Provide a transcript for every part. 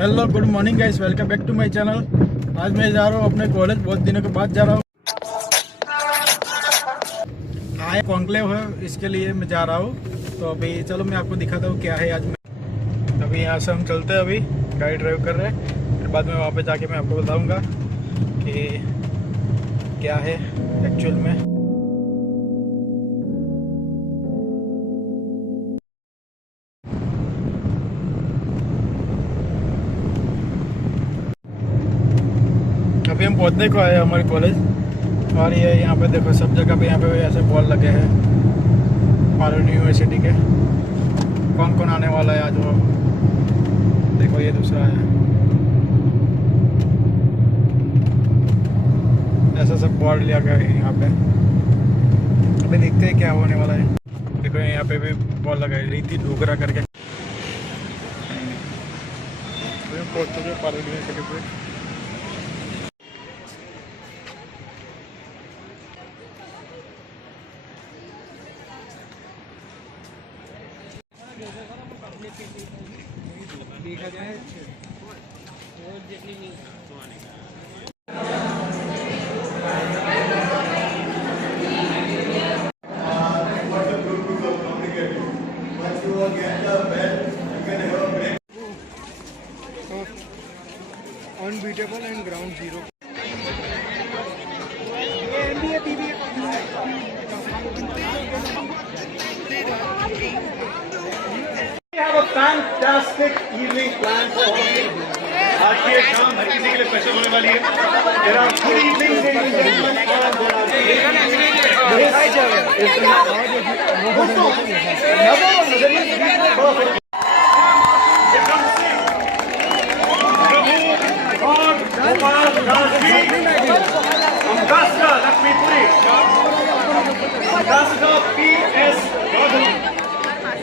Hello good morning guys, welcome back to my channel. आज मैं जा रहा हूँ अपने कॉलेज, बहुत दिनों के बाद जा रहा हूँ। हाँ, कॉन्क्लेव है, इसके लिए मैं जा रहा हूँ। तो अभी चलो मैं आपको दिखाता हूँ क्या है आज। मैं अभी यहाँ से हम चलते हैं, अभी गाड़ी ड्राइव कर रहे हैं। फिर बाद में वहाँ पे जाके मैं आपको बताऊँगा कि क्या है एक्चुअल में। अभी हम पहुँचने को आए हैं हमारे कॉलेज, और ये यहाँ पे देखो सब जगह पे यहाँ पे ऐसे बॉल लगे हैं पारुल यूनिवर्सिटी के। कौन कौन आने वाला है आज, वो देखो ये दूसरा है। ऐसा सब बॉल लिया गया है यहाँ पे। अभी देखते हैं क्या होने वाला है। देखो यहाँ पे भी बॉल लगाई रीति डोगरा करके। पहुँच चुके पारुल यूनिवर्सिटी पे। देखा जाए unbeatable and ground zero. We have a fantastic evening planned for all of you. आज की शाम हर किसी के लिए स्पेशल होने वाली है। There are good evenings in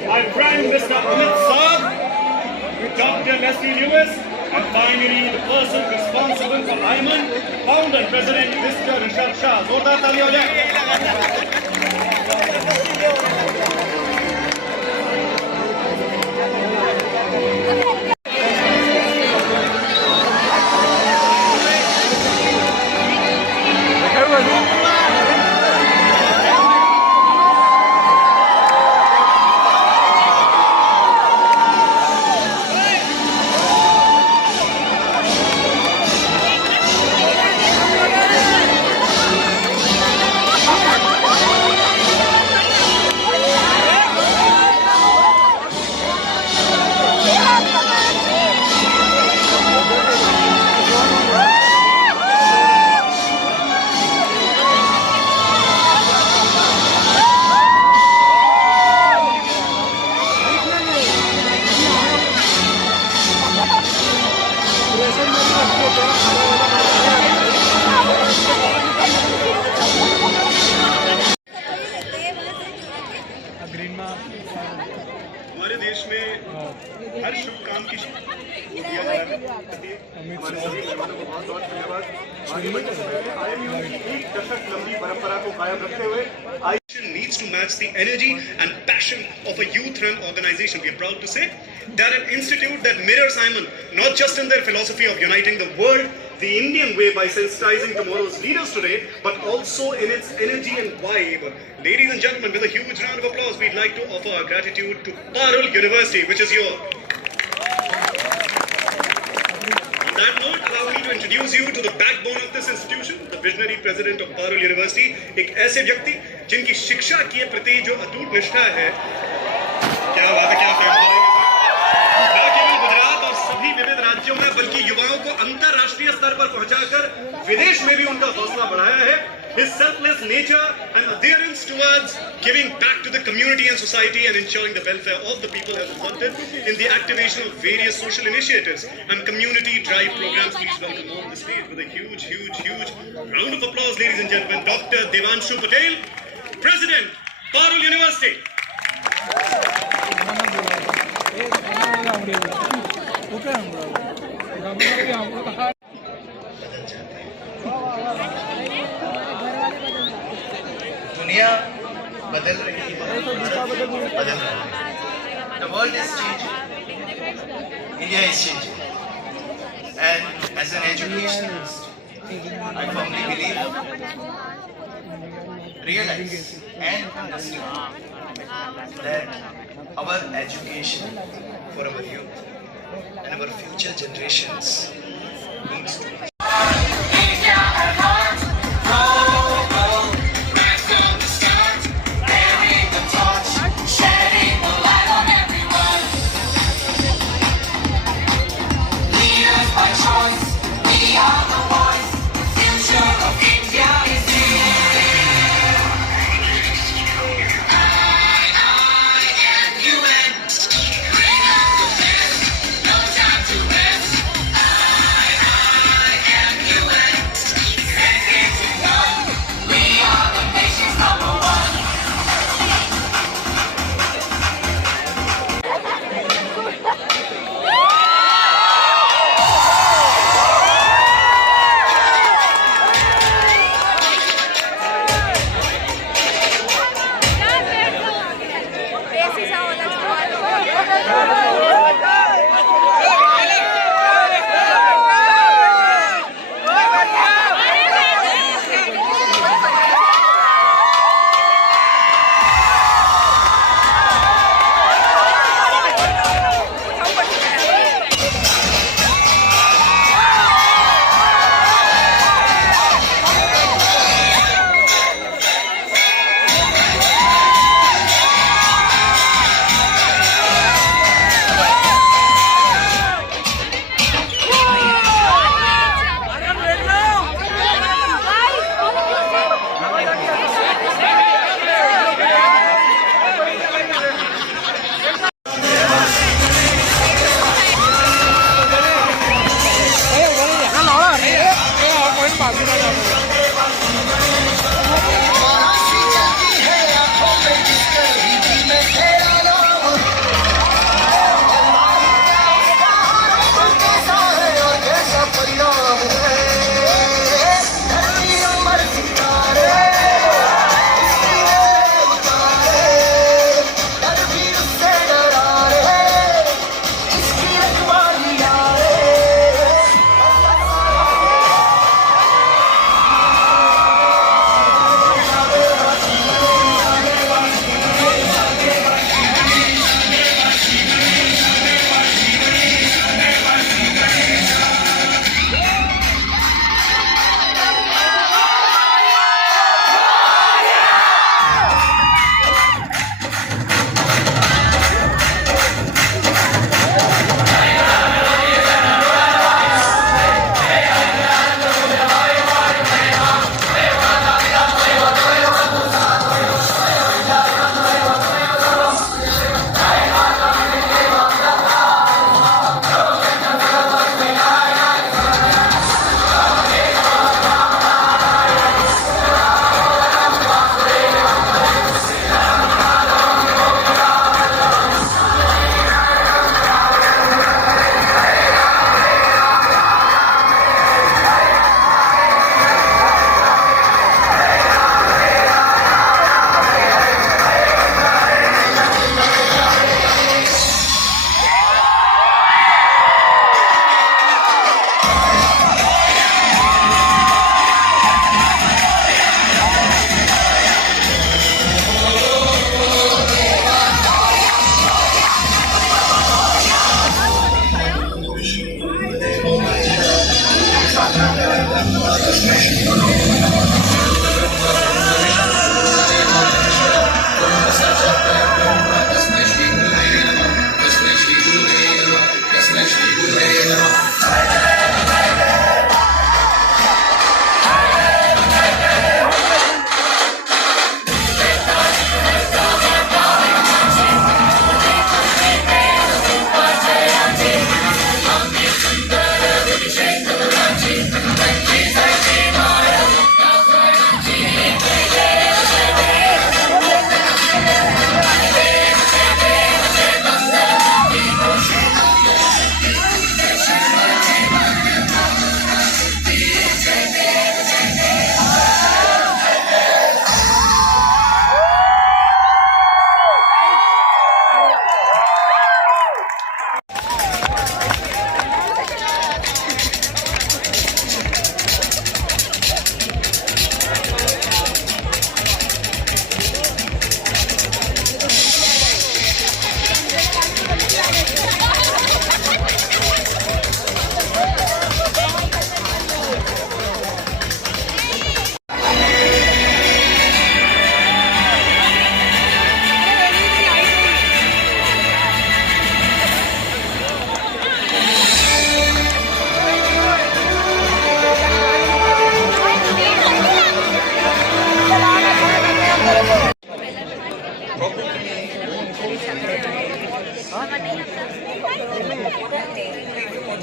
our Prime Minister I.I.M.U.N, Dr. Leslie Lewis, and finally the person responsible for I.I.M.U.N, founder and president Mr. Rishabh Shah. जोरदार ताली हो जाए। हमारे देश में हर शुभ काम की किया जा रहा है। हमारे सभी मेहमानों को बहुत बहुत धन्यवाद। I.I.M.U.N की एक दशक लंबी परंपरा को कायम रखते हुए I.I.M.U.N needs to match the energy and passion of a youth-run organization. We are proud to say that an institute that mirrors I.I.M.U.N not just in their philosophy of uniting the world the Indian way by sensitizing tomorrow's leaders today, but also in its energy and vibe. Ladies and gentlemen, with a huge round of applause, we'd like to offer our gratitude to ParulUniversity, which is your. On that note, allow me to introduce you to the backbone of this institution, the visionary president of ParulUniversity, एक ऐसे व्यक्ति जिनकी शिक्षा के प्रति जो अटूट निष्ठा है, क्या बात है, क्या फैसला सभी विविध राज्यों में बल्कि युवाओं को अंतरराष्ट्रीय स्तर पर पहुंचाकर विदेश में भी उनका हौसला बढ़ाया है। His selfless nature and adherence towards giving back to the community and society and ensuring the welfare of the people has resulted in the activation of various social initiatives and community drive programs. Please welcome on the stage with a huge round of applause, ladies and gentlemen, Dr. Devanshu Patel, President, Parul University. दुनिया बदल रही है, बदल रहा है। The world is changing. India is changing. As an educationist, I firmly believe, realize and understand that our education for our youth and our future generations needs to be.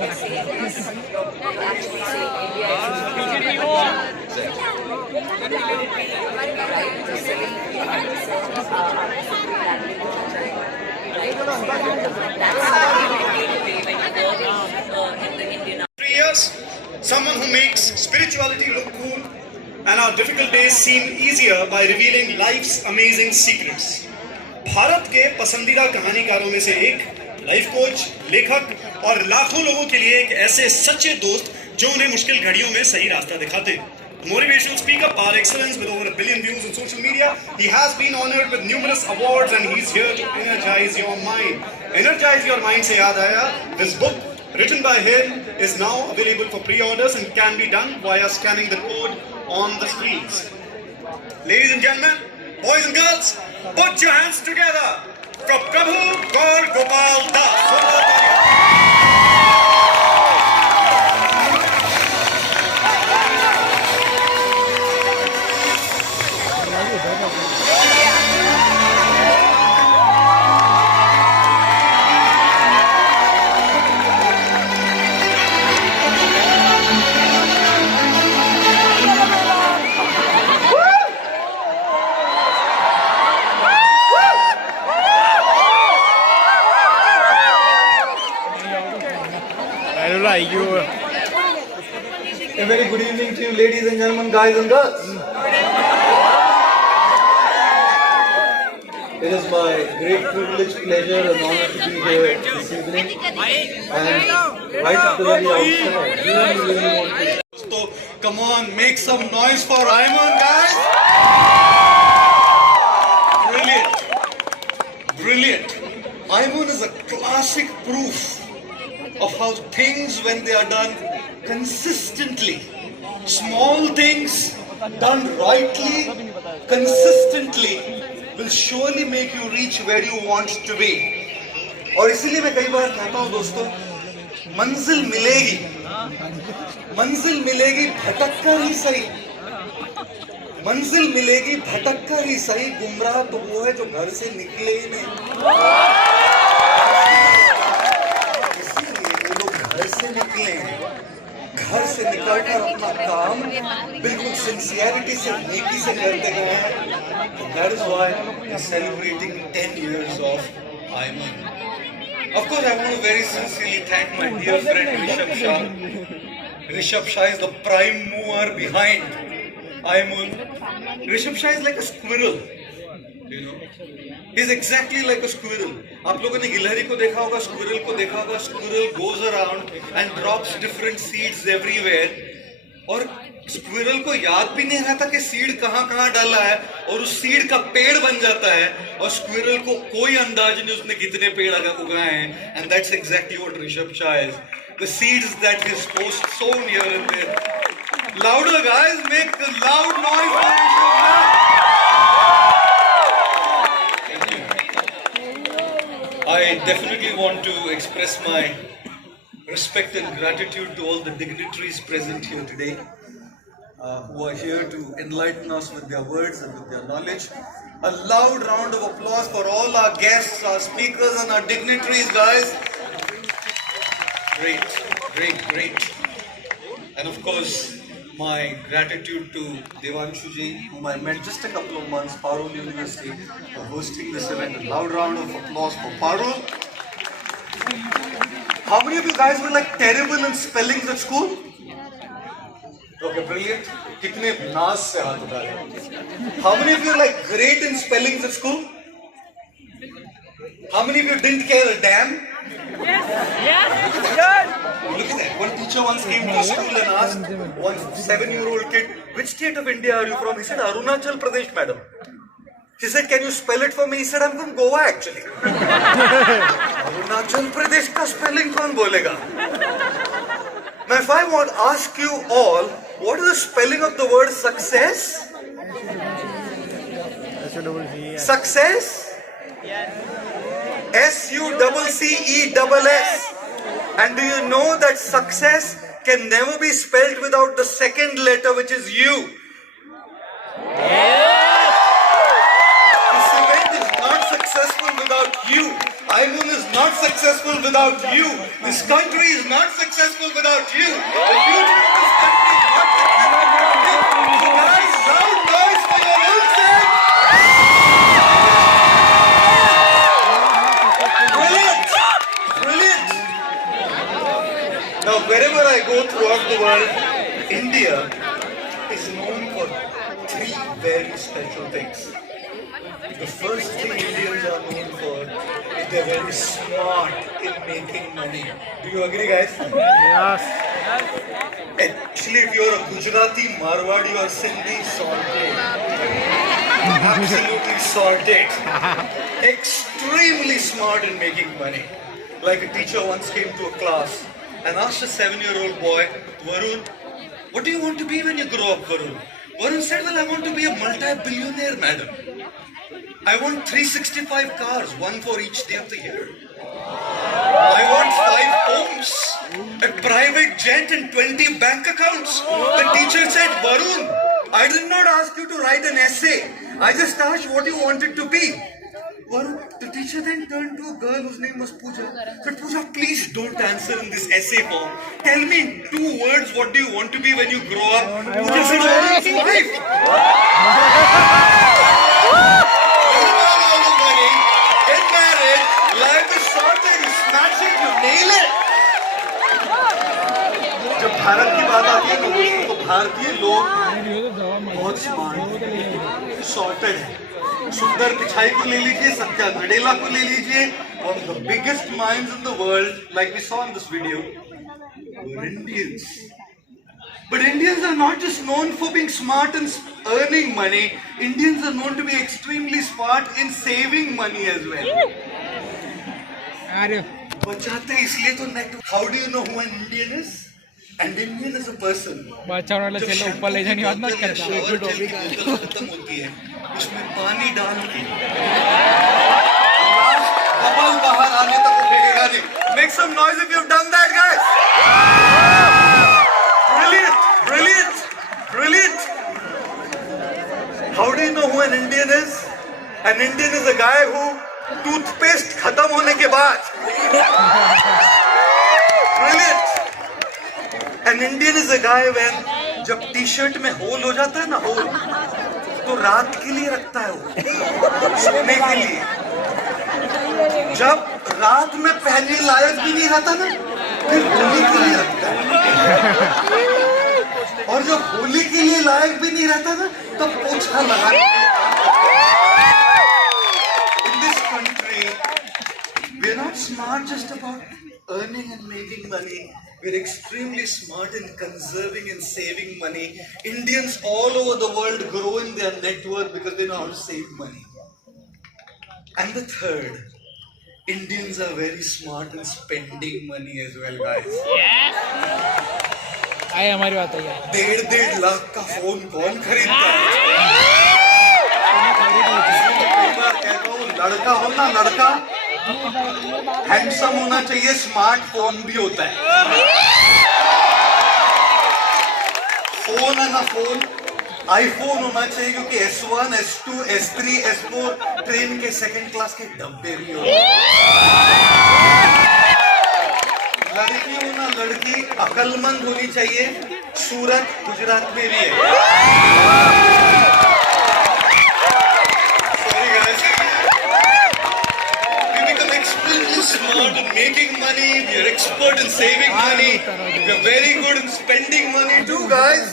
3 years, someone who makes spirituality look cool and our difficult days seem easier by revealing life's amazing secrets. Bharat के पसंदीदा कहानीकारों में से एक, life coach, लेखक और लाखों लोगों के लिए एक ऐसे सच्चे दोस्त जो उन्हें मुश्किल घड़ियों में सही रास्ता दिखाते. Motivational speaker par excellence with over 1 billion views on social media, he has been honored with numerous awards and he's here to energize your mind. Energize your mind se yaad aaya, this book written by him is now available for pre-orders and can be done via scanning the code on the screens. Ladies and gentlemen, boys and girls, put your hands together for Prabhu Gaur Gopal Das. I don't like you. A very good evening to you, ladies and gentlemen, guys and girls. It is my great privilege, pleasure, and honor to be here this evening. And right at the very outset, I really want to. So, come on, make some noise for I.I.M.U.N, guys. Brilliant. Brilliant. I.I.M.U.N is a classic proof of how things, when they are done consistently, small things done rightly, consistently, will surely make you reach where you want to be. और इसीलिए मैं कई बार कहता हूँ दोस्तों, मंजिल मिलेगी भटक कर ही सही, मंजिल मिलेगी भटक कर ही सही, गुमराह तो वो है जो घर से निकले ही नहीं. घर से निकले, घर से निकलकर अपना काम बिल्कुल सिंसियरिटी से, नेकी से करते गए हैं. That is why we are celebrating 10 years of I.I.M.U.N. Of course, I want to very sincerely thank my dear friend Rishabh Shah. Rishabh Shah is the prime mover behind I.I.M.U.N. Rishabh Shah is like a squirrel. You know, he's exactly like a squirrel. आप लोगों ने गिलहरी को देखा होगा, squirrel को देखा होगा. Squirrel goes around and drops different seeds everywhere. और squirrel को याद भी नहीं रहता कि seed कहाँ डाला है, और उस seed का पेड़ बन जाता है. और squirrel को कोई अंदाज नहीं उसने कितने पेड़ उगाए हैं. And that's exactly what Rishabh Shah is. The seeds that he's sown here and there. Louder, guys! Make a loud noise for Rishabh Shah. I definitely want to express my respect and gratitude to all the dignitaries present here today, who are here to enlighten us with their words and with their knowledge. A loud round of applause for all our guests, our speakers and our dignitaries, guys. Great. And of course, my gratitude to Devanshu ji, whom I met just a couple of months, ParulUniversity, for hosting this event. A loud round of applause for Parul. How many of you guys were like terrible in spellings at school? Okay, brilliant. Kitne naas se haath uthaye. How many of you are like great in spellings at school? How many of you didn't care a damn? Yes. Look at that. One teacher once came to school and asked one 7-year-old kid, "Which state of India are you from?" He said, "Arunachal Pradesh, madam." She said, "Can you spell it for me?" He said, "I'm from Goa actually." Arunachal Pradesh ka spelling kaun bolega? Now if I want to ask you all, what is the spelling of the word success? Success? SUCCESS. And do you know that success can never be spelled without the second letter, which is U? This event is not successful without you. I.I.M.U.N is not not successful without you. This country is not successful without you. The future of this country is not successful without you. So guys, loud noise for your own sake. Brilliant! Brilliant! Now, wherever I go throughout the world, India is known for three very special things. The first thing Indians are known for is they're very smart in making money. Do you agree, guys? Yes. Actually, if you're a Gujarati, Marwadi or Sindhi, sorted. Absolutely sorted. Extremely smart in making money. Like a teacher once came to a class and asked a 7-year-old boy, Varun, what do you want to be when you grow up, Varun? Varun said, well, I want to be a multi-billionaire, madam. I want 365 cars, one for each day of the year. I want 5 homes, a private jet and 20 bank accounts. The teacher said, Varun, I did not ask you to write an essay. I just asked what you wanted to be. Varun, the teacher then turned to a girl whose name was Pooja. Said, Pooja, please don't answer in this essay form. Tell me in 2 words, what do you want to be when you grow up? Pooja said, Varun's wife. Get married, life is sorted, you smash it, you nail it. जब भारत की बात आती है तो भारतीय लोग बहुत smart sorted है. सुंदर पिछाई को ले लीजिए, सत्या नडेला को ले लीजिए. One of the biggest minds in the world, like we saw in this video, were Indians. But Indians are not just known for being smart and earning money. Indians are known to be extremely smart in saving money as well. बचाते इसलिए तो net. How do you know who an Indian is? An Indian is a person. बच्चा वाला चलो ऊपर ले जाने बात मत करता. खत्म होती है, उसमें पानी डाल के बबल बाहर आने तक उठेगा नहीं. Make some noise if you've done that, guys. Brilliant, brilliant, brilliant. How do you know who an Indian is? An Indian is a guy who toothpaste खत्म होने के बाद. Brilliant. An Indian is a guy when जब T-shirt में whole हो जाता है ना, होल, तो रात के लिए रखता है वो, सोने के लिए. जब रात में पहनने लायक भी नहीं रहता ना, फिर होली के लिए रखता है. और जब होली के लिए लायक भी नहीं रहता ना, तब पोछा लगा. In this country, we're not smart just about earning and making money. We're extremely smart in conserving and saving money. Indians all over the world grow in their net worth because they know how to save money. And the third, Indians are very smart in spending money as well, guys. आए हमारी बात है. 1.5 लाख का phone कौन खरीदता है? कई बार कहता हूँ, लड़का हो ना, लड़का हैंडसम होना चाहिए, स्मार्टफोन भी होता है. फोन है ना, फोन आईफोन होना चाहिए, क्योंकि S1, S2, S3, S4 train के 2nd क्लास के डब्बे भी होते हैं. लड़की हो ना, लड़की अकलमंद होनी चाहिए. सूरत गुजरात में भी है. Sorry guys. We become extremely smart in making money. We are expert in saving money. We are very good in spending money too, guys.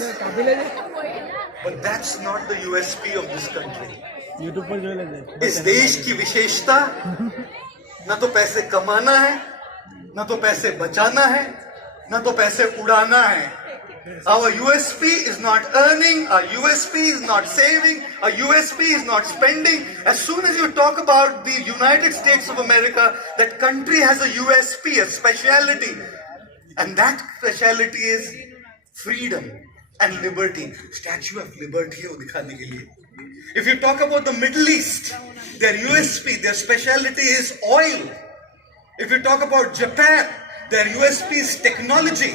But that's not the USP of this country. YouTube पर जो ले. इस देश की विशेषता न तो पैसे कमाना है, न तो पैसे बचाना है, न तो पैसे उड़ाना है. Our USP is not earning, our USP is not saving, our USP is not spending. As soon as you talk about the United States of America, that country has a USP, a speciality. And that speciality is freedom and liberty. Statue of Liberty ho dikhane ke liye. If you talk about the Middle East, their USP, their speciality is oil. If you talk about Japan, their USP is technology.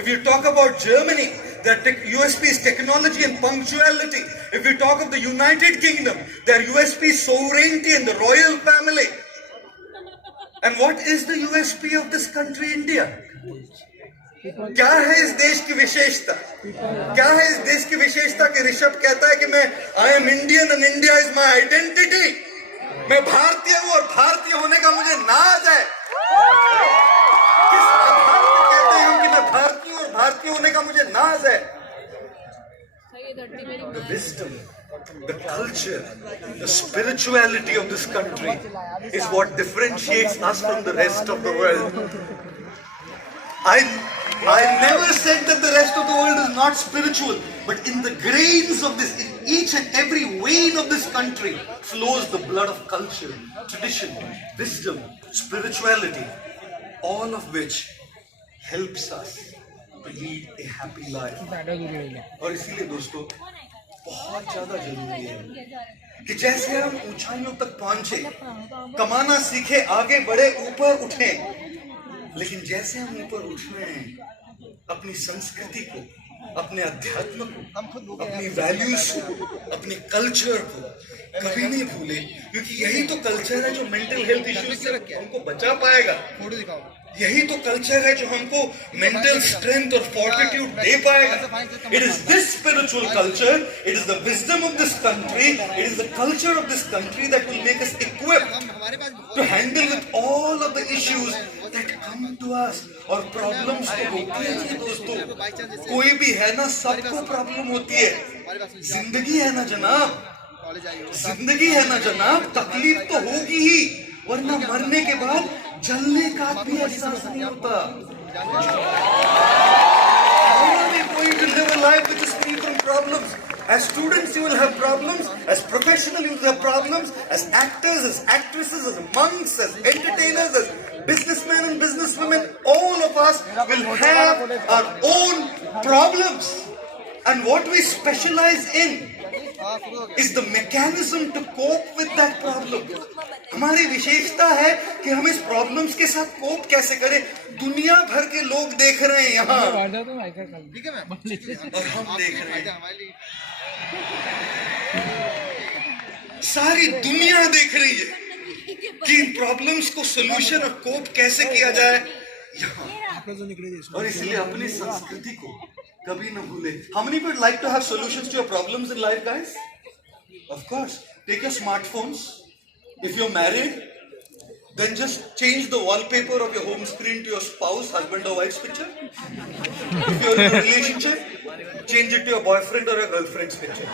If you talk about Germany, their USP is technology and punctuality. If you talk of the United Kingdom, their USP is sovereignty and the royal family. And what is the USP of this country, India? क्या है इस देश की विशेषता? क्या है इस देश की विशेषता कि ऋषभ कहता है कि मैं I am Indian and India is my identity. मैं भारतीय हूं और भारतीय होने का मुझे नाज है. किस आधार पर कहते हैं हम कि मैं भारतीय हूं और भारतीय होने का मुझे नाज है? The wisdom, the culture, the spirituality of this country is what differentiates us from the rest of the world. I never said that the rest of the world is not spiritual, but in the grains of this, in each and every vein of this country flows the blood of culture, tradition, wisdom, spirituality, all of which helps us to lead a happy life. और इसीलिए दोस्तों बहुत ज्यादा जरूरी है कि जैसे हम ऊंचाइयों तक पहुंचे, कमाना सीखे, आगे बढ़े, ऊपर उठे, लेकिन जैसे हम ऊपर उठ रहे हैं, अपनी संस्कृति को, अपने अध्यात्म को, अपनी वैल्यूज को, अपने कल्चर को कभी नहीं भूले, क्योंकि यही तो कल्चर है जो मेंटल हेल्थ इश्यूज से हमको बचा पाएगा. यही तो कल्चर है जो हमको मेंटल स्ट्रेंथ और फोर्टिट्यूड दे पाएगा. It is this spiritual culture, it is the wisdom of this country, it is the culture of this country that will make us equipped to handle with all of the issues that come to us. और problems तो होती है दोस्तों, कोई भी है ना, सबको प्रॉब्लम होती है. जिंदगी है ना जनाब, जिंदगी है ना जनाब, तकलीफ तो होगी ही, वरना मरने के बाद जलने का भी एहसास नहीं होता. How are we going to live a life which is free from problems? As students you will have problems, as professionals you will have problems, as actors, as actresses, as monks, as entertainers, as businessmen and businesswomen, all of us will have our own problems. And what we specialize in is the mechanism to cope with that problem. हमारी विशेषता है कि हम इस problems के साथ कोप कैसे करें. दुनिया भर के लोग देख रहे हैं यहाँ, और हम देख रहे हैं, सारी दुनिया देख रही है कि इन प्रॉब्लम्स को सोल्यूशन और कोप कैसे किया जाए यहाँ. और इसलिए अपनी संस्कृति को कभी न भूले. How many would like to have solutions to your problems in life, guys? Of course. Take your smartphones. If you're married, then just change the wallpaper of your home screen to your spouse, husband or wife's picture. If you're in a relationship, change it to your boyfriend or your girlfriend's picture.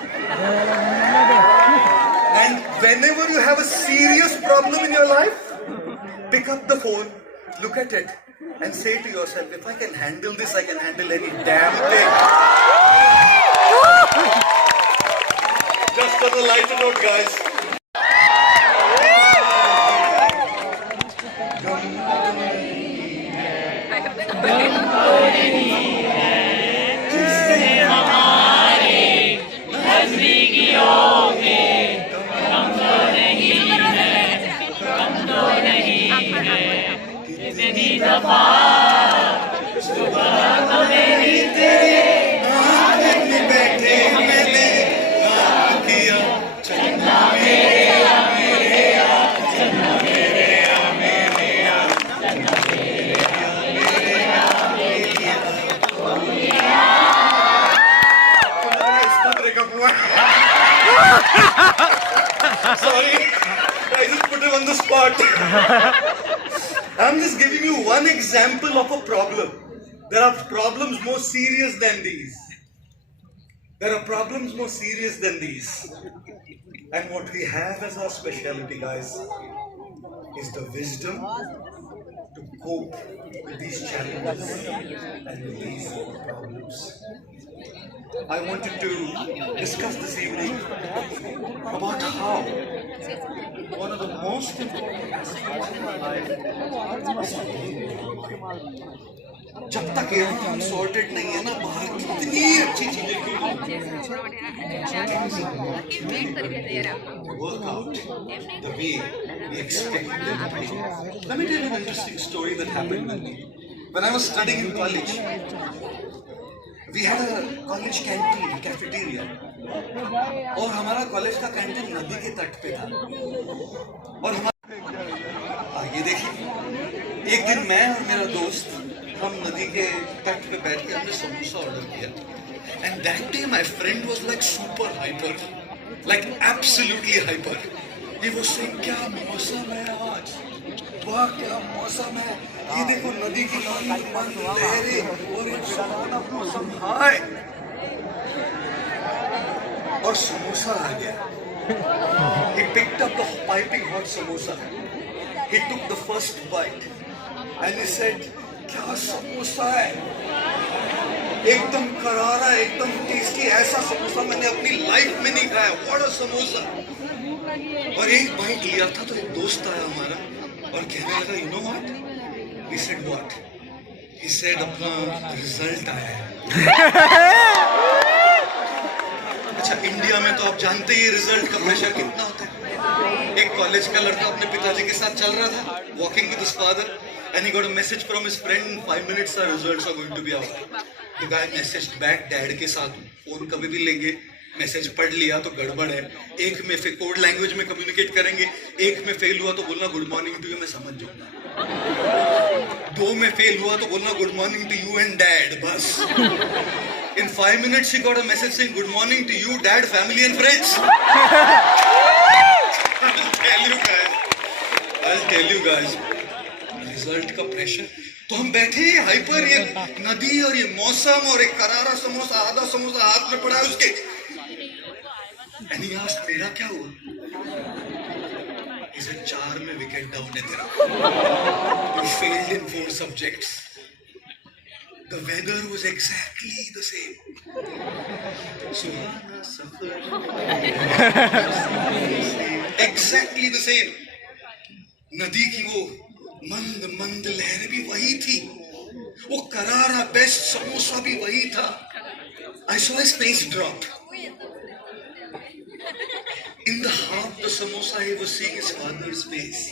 And whenever you have a serious problem in your life, pick up the phone, look at it, and say to yourself, if I can handle this, I can handle any damn thing. Just on a lighter note, guys. Sorry, I just put him on the spot. I'm just giving you one example of a problem. There are problems more serious than these. There are problems more serious than these. And what we have as our specialty, guys, is the wisdom to cope with these challenges and with these problems. I wanted to discuss this evening about how one of the most important aspects of my life is to जब तक यहाँ हम sorted नहीं है ना, बाहर कितनी अच्छी चीजें work out the way we expect them to be. Let me tell you an interesting story that happened with me. When I was studying in college, we had a college canteen, a cafeteria. और हमारा college का canteen नदी के तट पे था. और हमारा ये देखिए एक दिन मैं और मेरा दोस्त हम नदी के तट पे बैठ के हमने समोसा ऑर्डर किया and that day my friend was like super hyper, like absolutely hyper. He was saying क्या मौसम है आज, वाह क्या मौसम है, ये देखो नदी की मंद लहरें और ये सुहाना मौसम हाय। और समोसा आ गया। He picked up the piping hot samosa. He took the first bite and he said, क्या समोसा है, एकदम करारा, एकदम टेस्टी, ऐसा समोसा मैंने अपनी लाइफ में नहीं खाया। What a samosa. और एक बाइट लिया था तो एक दोस्त आया हमारा और कहने लगा, you know what? He said what? He said अपना रिजल्ट आया है। अच्छा, इंडिया में तो आप जानते ही रिजल्ट का प्रेशर कितना होता है। एक कॉलेज का लड़का अपने पिताजी के साथ चल रहा था, walking with his father, and he got a message from his friend, 5 minutes our results are going to be out. The guy messaged back, dad के साथ फोन कभी भी लेंगे, मैसेज पढ़ लिया तो गड़बड़ है। एक में कोड लैंग्वेज में कम्युनिकेट करेंगे, एक में फेल हुआ तो बोलना गुड मॉर्निंग टू यू, मैं समझ जाऊंगा। 2 में फेल हुआ तो बोलना good morning to you and dad, बस। In 5 minutes he got a message saying good morning to you, dad, family and friends. I'll tell you guys, result का pressure. तो हम बैठे हाइपर, ये नदी और ये मौसम और एक करारा समोसा, आधा समोसा हाथ में पड़ा है उसके। And he asked, मेरा क्या हुआ? He said, 4 में विकेट डाउन है तेरा। You failed in 4 subjects. The weather was exactly the same. Suhana safar. Exactly the same. नदी की वो मंद मंद लहरें भी वही थी, वो करारा बेस्ट समोसा भी वही था। I saw his face drop. In the half the samosa he was seeing his father's face.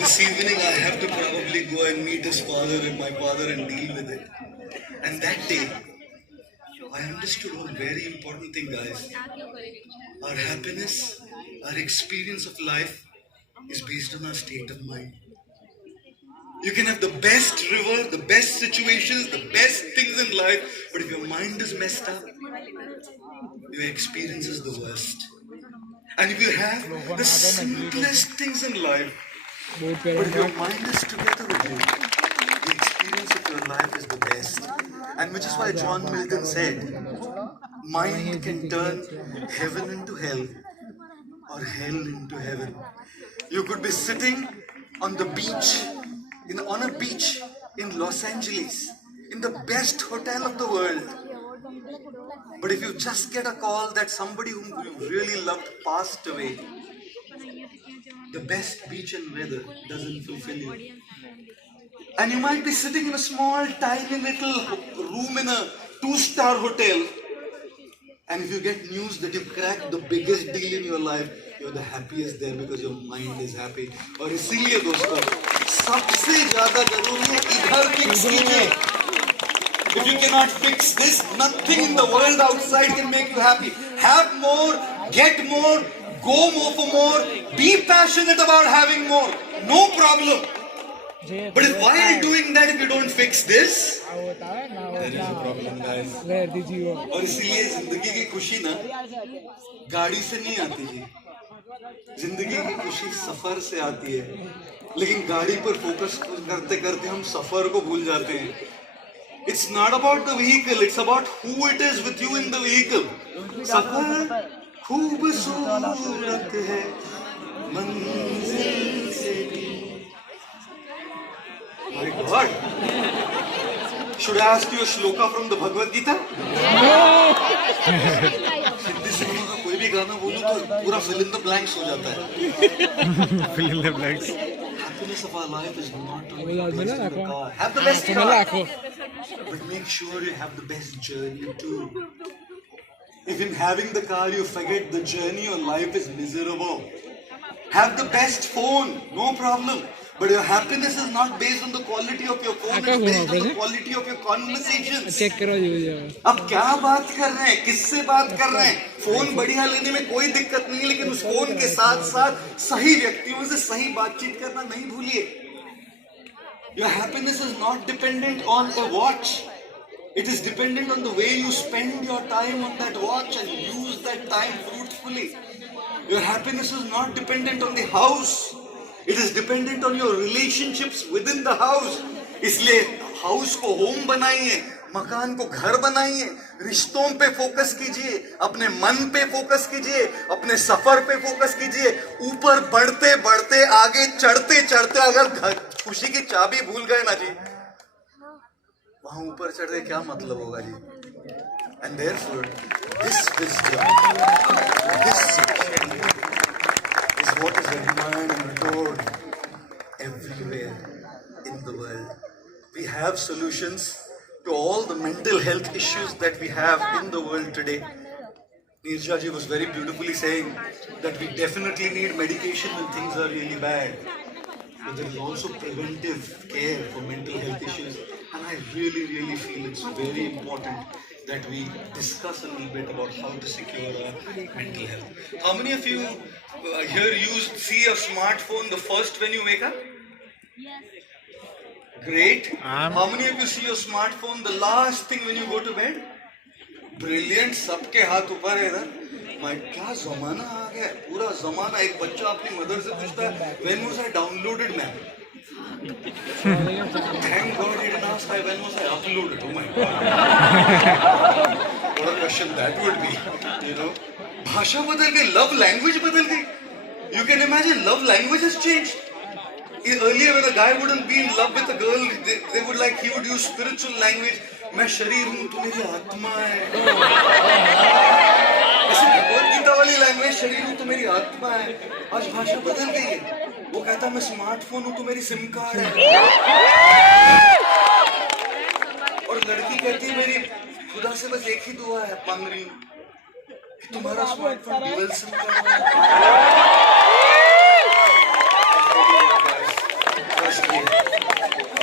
This evening I have to probably go and meet his father and my father and deal with it. And that day I understood one very important thing, guys. Our happiness, our experience of life is based on our state of mind. You can have the best river, the best situations, the best things in life, but if your mind is messed up, your experience is the worst. And if you have the simplest things in life, but if your mind is together with you, the experience of your life is the best. And which is why John Milton said, mind can turn heaven into hell or hell into heaven. You could be sitting on the beach, on a beach in Los Angeles, in the best hotel of the world. But if you just get a call that somebody whom you really loved passed away, the best beach and weather doesn't fulfill you. And you might be sitting in a small, tiny little room in a 2-star hotel, and if you get news that you cracked the biggest deal in your life, you're the happiest there because your mind is happy. और इसीलिए दोस्तों, सबसे ज़्यादा जरूरी है इधर fix कीजिए. If you cannot fix this, nothing in the world outside can make you happy. Have more, get more, go more for more, be passionate about having more, no problem. But if while doing that, if you don't fix this, there is a problem, guys. और इसीलिए जिंदगी की खुशी ना गाड़ी से नहीं आती है. जिंदगी की खुशी सफर से आती है. लेकिन गाड़ी पर फोकस करते करते हम सफर को भूल जाते हैं. It's not about the vehicle, it's about who it is with you in the vehicle. सफर खूबसूरत है मंजिल से भी. My God, should I ask you a shloka from the Bhagavad Gita? सिद्धि सिंह का कोई भी गाना बोलूं तो पूरा fill in the blanks हो जाता है. Fill in the blanks. Happiness of our life is not only based on the car. Have the best car, but make sure you have the best journey too. If in having the car you forget the journey, your life is miserable. Have the best phone, no problem. But your happiness is not based on the quality of your phone, it's based on the quality of your conversations. अब क्या बात कर रहे हैं, किससे बात कर रहे हैं? फोन बढ़िया लेने में कोई दिक्कत नहीं, लेकिन उस फोन के साथ साथ सही व्यक्तियों से सही बातचीत करना नहीं भूलिए. Your happiness is not dependent on a watch. It is dependent on the way you spend your time on that watch and use that time fruitfully. Your happiness is not dependent on the house. It is dependent on your relationships within the house. इसलिए house को home बनाइए, मकान को घर बनाइए, रिश्तों पे focus कीजिए, अपने मन पे फोकस कीजिए, अपने सफर पे फोकस कीजिए. ऊपर बढ़ते बढ़ते आगे चढ़ते चढ़ते अगर खुशी की चाबी भूल गए ना जी, वहां ऊपर चढ़ के क्या मतलब होगा जी. And therefore, this wisdom, this security is what is admired and adored everywhere in the world. We have solutions to all the mental health issues that we have in the world today. Nirja ji was very beautifully saying that we definitely need medication when things are really bad. But there is also preventive care for mental health issues. And I really, really feel it's very important that we discuss a little bit about how to secure our mental health. How many of you here see a smartphone the first when you wake up? Yes. Great. How many of you see your smartphone the last thing when you go to bed? Brilliant. सबके हाथ ऊपर है इधर. My क्या ज़माना आ गया है. पूरा ज़माना. एक बच्चा अपनी मदर से पूछता है, when was I downloaded, ma'am? Thank God he didn't ask when was I uploaded. Oh my God. What a question that would be. You know. भाषा बदल गई. Love language बदल गई. You can imagine love language has changed. Earlier when a guy wouldn't be in love with a girl, they would like, he would use spiritual language. मैं शरीर हूँ, तू मेरी आत्मा है. ऐसे भगवद गीता वाली लैंग्वेज, शरीर हूँ तो मेरी आत्मा है. आज भाषा बदल गई है. वो कहता है मैं स्मार्टफोन हूँ तो मेरी सिम कार्ड है. और लड़की कहती है मेरी खुदा से बस एक ही दुआ है, मांग रही हूँ कि तुम्हारा स्मार्टफोन ड्यूअल सिम कार्ड है.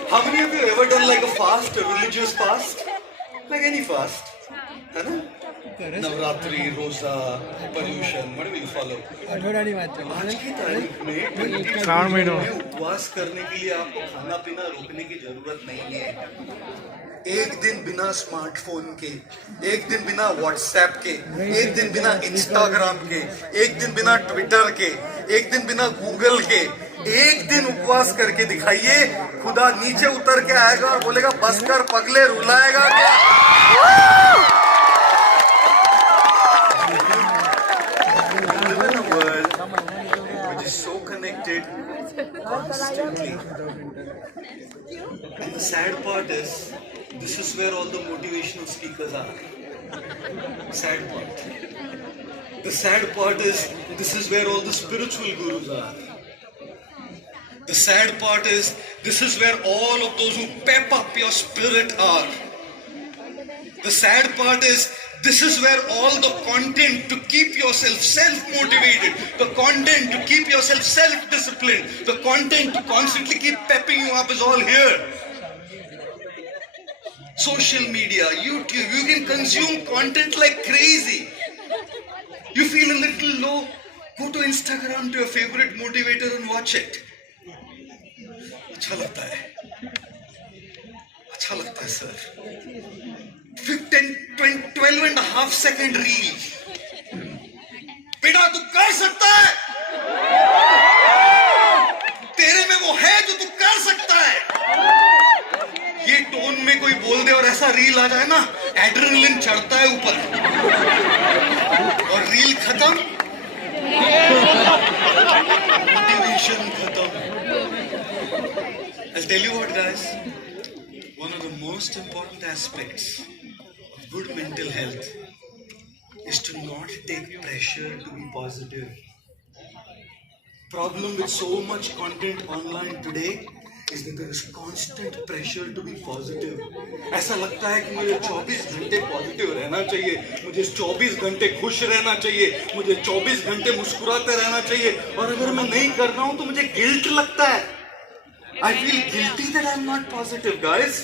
How many of you ever done like a fast, a religious fast? Like any fast, है ना? नवरात्रि, रोजा, Paryushan, what do you follow? आज की तारीख में श्रावण महीनों में उपवास करने के लिए आपको खाना पीना रोकने की जरूरत नहीं है. एक दिन बिना स्मार्टफोन के, एक दिन बिना व्हाट्सएप के, एक दिन बिना इंस्टाग्राम के, एक दिन बिना ट्विटर के, एक दिन बिना गूगल के, एक दिन उपवास करके दिखाइए. खुदा नीचे उतर के आएगा और बोलेगा बस कर पगले, रुलाएगा क्या? We live in a world which is so connected constantly. And the sad part is, this is where all the motivational speakers are. Sad part. The sad part is, this is where all the spiritual gurus are. The sad part is, this is where all of those who pep up your spirit are. The sad part is, this is where all the content to keep yourself self-motivated, the content to keep yourself self-disciplined, the content to constantly keep pepping you up is all here. Social media, YouTube, you can consume content like crazy. You feel a little low, go to Instagram to your favorite motivator and watch it. अच्छा लगता है sir. 12.5 second reel. बेटा तू कर सकता है. तेरे में वो है जो तू कर सकता है. ये टोन में कोई बोल दे और ऐसा रील आ जाए ना, एड्रेनलिन चढ़ता है ऊपर और रील खत्म, मोटिवेशन खत्म. I'll tell you what, guys, one of the most important aspects of good mental health is to not take pressure to be positive. Problem with so much content online today is that there is constant pressure to be positive. ऐसा लगता है कि मुझे 24 घंटे positive रहना चाहिए, मुझे 24 घंटे खुश रहना चाहिए, मुझे 24 घंटे मुस्कुराते रहना चाहिए, और अगर मैं नहीं कर रहा हूँ तो मुझे गिल्ट लगता है. I feel guilty that I'm not positive, guys.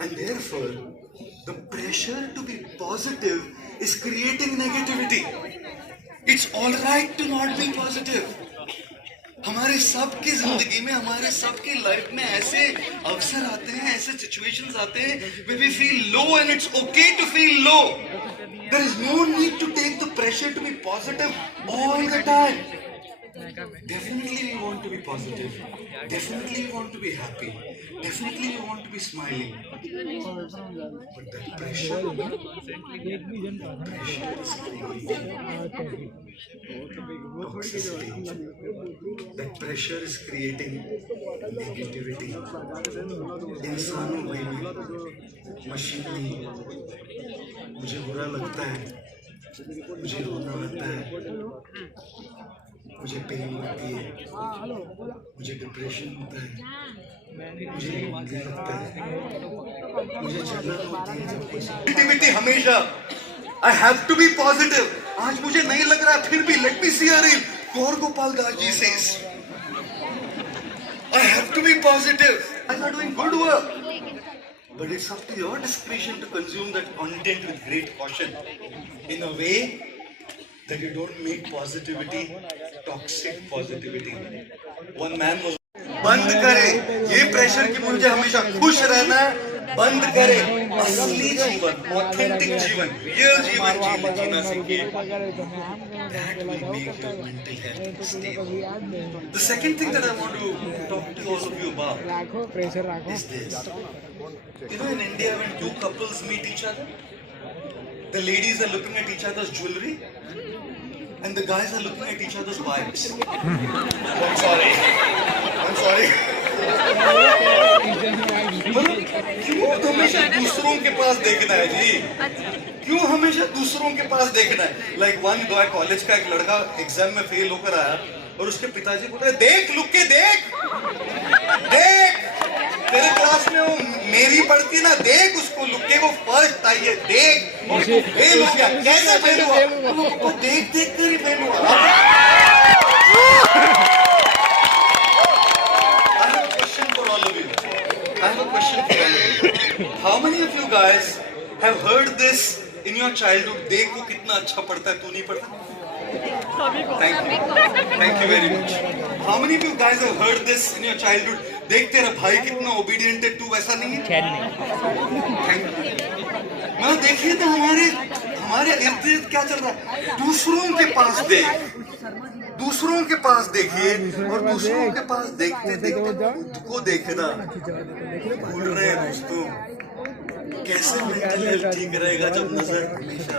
And therefore, the pressure to be positive is creating negativity. It's alright to not be positive. हमारे सबकी जिंदगी में, हमारे सबकी लाइफ में ऐसे अवसर आते हैं, ऐसे सिचुएशंस आते हैं where we feel low and it's okay to feel low. There is no need to take the pressure to be positive all the time. Definitely we want to be positive. Definitely we want to be happy. Definitely we want to be smiling. But that pressure is creating toxicity. That pressure is creating negativity. इंसानों में machine में मुझे बुरा लगता है, मुझे रोना आता है, मुझे पेन होती है, मुझे डिप्रेशन होता है, मुझे लगता है, मुझे जलन होती है। नेगेटिविटी हमेशा I have to be positive. आज मुझे नहीं लग रहा है, फिर भी let me see a reel. Gaur Gopal Das ji says I have to be positive. I'm not doing good work. But it's up to your discretion to consume that content with great caution. In a way that you don't make positivity toxic positivity. One man was बंद करे ये pressure कि मुझे हमेशा खुश रहना है, बंद करे असली जीवन, ऑथेंटिक जीवन, रियल जीवन जीना सीखिए। That will make your mental health stable. The second thing that I want to talk to all of you about is this. You know, in India, when two couples meet each other, the ladies are looking at each other's jewelry, and the guys are looking at each other's wives. I'm sorry. क्यों हमेशा दूसरों के पास देखना है जी? क्यों हमेशा दूसरों के पास देखना है? Like one guy, कॉलेज का एक लड़का एग्जाम में फेल होकर आया और उसके पिताजी बोल रहे देख लुक के देख तेरे क्लास में वो मेरी पढ़ती ना, देख उसको लुक के वो फर्स्ट आई है, देख उसको फेल हो गया, कैसे फेल हुआ? तो देख कर ही फेल हुआ। I have a question for all of you. How many of you guys have heard this in your childhood? देख वो कितना अच्छा पढ़ता है, तू नहीं पढ़ता? Thank you very much. How many of you guys have heard this in your childhood? देख तेरा भाई कितना obedient है, तू वैसा नहीं है? Thank you. मतलब देखिए तो हमारे इर्द गिर्द क्या चल रहा है? दूसरों के पास देख, दूसरों के पास देखिए और दूसरों के पास देखते देखते खुद को देखना भूल रहे हैं दोस्तों। कैसे मेंटल हेल्थ ठीक रहेगा जब नजर हमेशा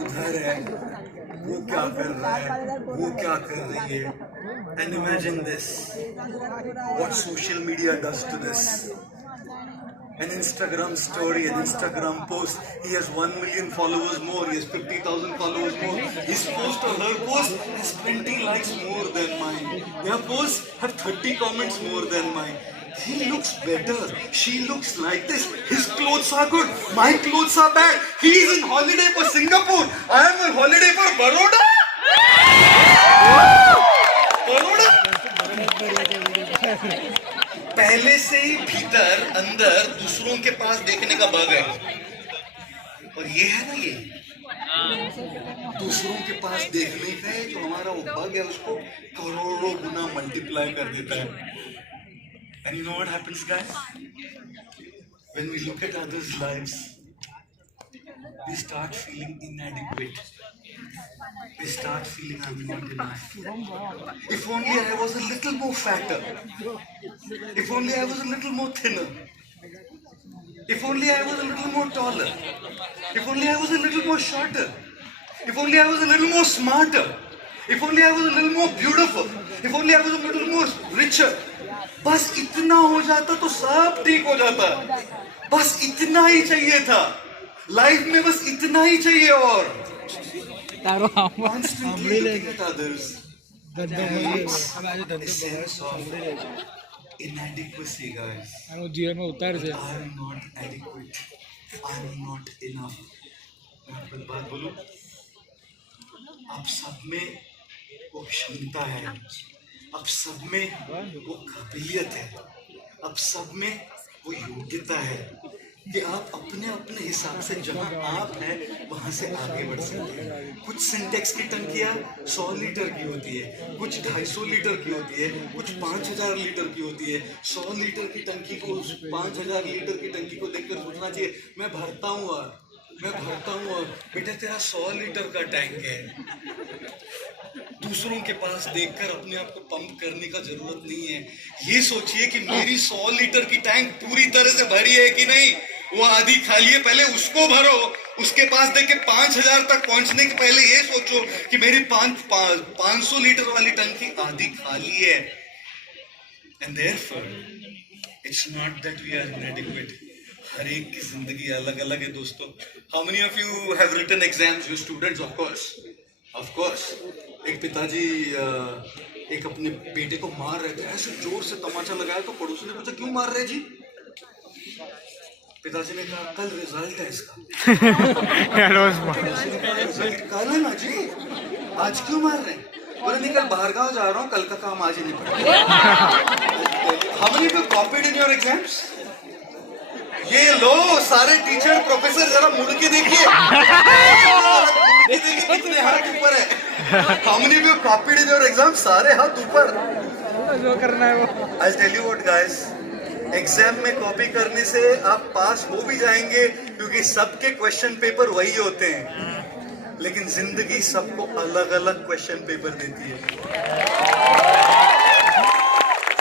उधर है, वो क्या कर रहा है, वो क्या कर रही है। And imagine this, what social media does to this. An Instagram story, an Instagram post. He has 1 million followers more. He has 50,000 followers more. His post or her post has 20 likes more than mine. Their posts have 30 comments more than mine. He looks better. She looks like this. His clothes are good. My clothes are bad. He is on holiday for Singapore. I am on holiday for Baroda. Baroda. पहले से ही भीतर अंदर दूसरों के पास देखने का bug है, और ये है ना, ये दूसरों के पास देखने का है जो हमारा वो बग है, उसको करोड़ों गुना मल्टीप्लाई कर देता है। And you know what happens, guys? When we look at others' lives, we start feeling inadequate. We start feeling I'm not enough. If only I was a little more fatter. If only I was a little more thinner. If only I was a little more taller. If only I was a little more shorter. If only I was a little more smarter. If only I was a little more beautiful. If only I was a little more richer. बस इतना हो जाता तो सब ठीक हो जाता। बस इतना ही चाहिए था लाइफ में, बस इतना ही चाहिए। और constantly looking at others creates a sense of inadequacy, guys. I am not adequate. I am not enough. मैं आपको बात बोलूं, आप सब में वो क्षमता है, अब सब में वो काबिलियत है, अब सब में वो योग्यता है, कि आप अपने अपने हिसाब से जहां आप हैं वहां से आगे बढ़ सकते हैं। कुछ सिंटेक्स की टंकियां 100 लीटर की होती है, कुछ 250 लीटर की होती है, कुछ 5000 लीटर की होती है। 100 लीटर की टंकी को, 5000 लीटर की टंकी को देखकर सोचना चाहिए मैं भरता हूँ और बेटा तेरा 100 लीटर का टैंक है। दूसरों के पास देखकर अपने आप को पंप करने का जरूरत नहीं है। ये सोचिए कि मेरी 100 लीटर की टैंक पूरी तरह से भरी है कि नहीं, वो आधी खाली है, पहले उसको भरो। उसके पास देख के 5000 तक पहुंचने के पहले ये सोचो कि मेरी 500 लीटर वाली टंकी आधी खाली है। And therefore it's not that we are inadequate. हर एक की जिंदगी अलग अलग है दोस्तों। How many of you have written exams? You students, of course. एक पिताजी एक अपने बेटे को मार रहे थे, ऐसे जोर से तमाचा लगाया तो पड़ोसी ने पूछा क्यों मार रहे जी? पिताजी ने कहा कल रिजल्ट है इसका। रिजल्ट कल है ना जी, आज क्यों मार रहे हैं? बोले नहीं कल बाहर गाँव जा रहा हूँ, कल का काम आज ही नहीं पड़ेगा। How many of you copied in your exams? ये लो सारे टीचर प्रोफेसर जरा मुड़ के देखिए कितने हाथ ऊपर है। How many of you copied in your exam? सारे हाथ ऊपर। जो करना है वो। I'll tell you what guys, exam में कॉपी करने से आप पास हो भी जाएंगे क्योंकि सबके क्वेश्चन पेपर वही होते हैं, लेकिन जिंदगी सबको अलग अलग क्वेश्चन पेपर देती है।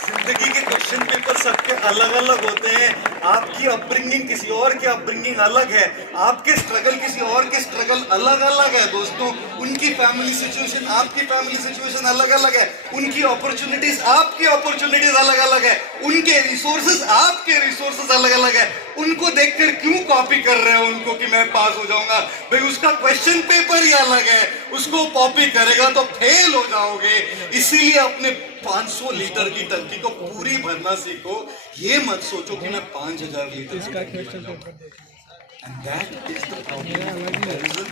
जिंदगी के क्वेश्चन पेपर सबके अलग अलग होते हैं। आपकी अपब्रिंगिंग किसी और की अपब्रिंगिंग अलग है, आपके स्ट्रगल किसी और के स्ट्रगल अलग अलग है दोस्तों। उनकी फैमिली सिचुएशन आपकी फैमिली सिचुएशन अलग अलग है, उनकी अपॉर्चुनिटीज आपकी अपॉर्चुनिटीज अलग अलग है, उनके रिसोर्सेज आपके रिसोर्सेज अलग अलग है। उनको देखकर क्यों कॉपी कर रहे हो उनको कि मैं पास हो जाऊंगा? भाई उसका क्वेश्चन पेपर ही अलग है, उसको कॉपी करेगा तो फेल हो जाओगे। इसीलिए अपने 500 लीटर की टंकी को पूरी भरना सीखो। ये मत सोचो कि मैं 5000 लीटर इसका question paper. And that is the problem of comparison.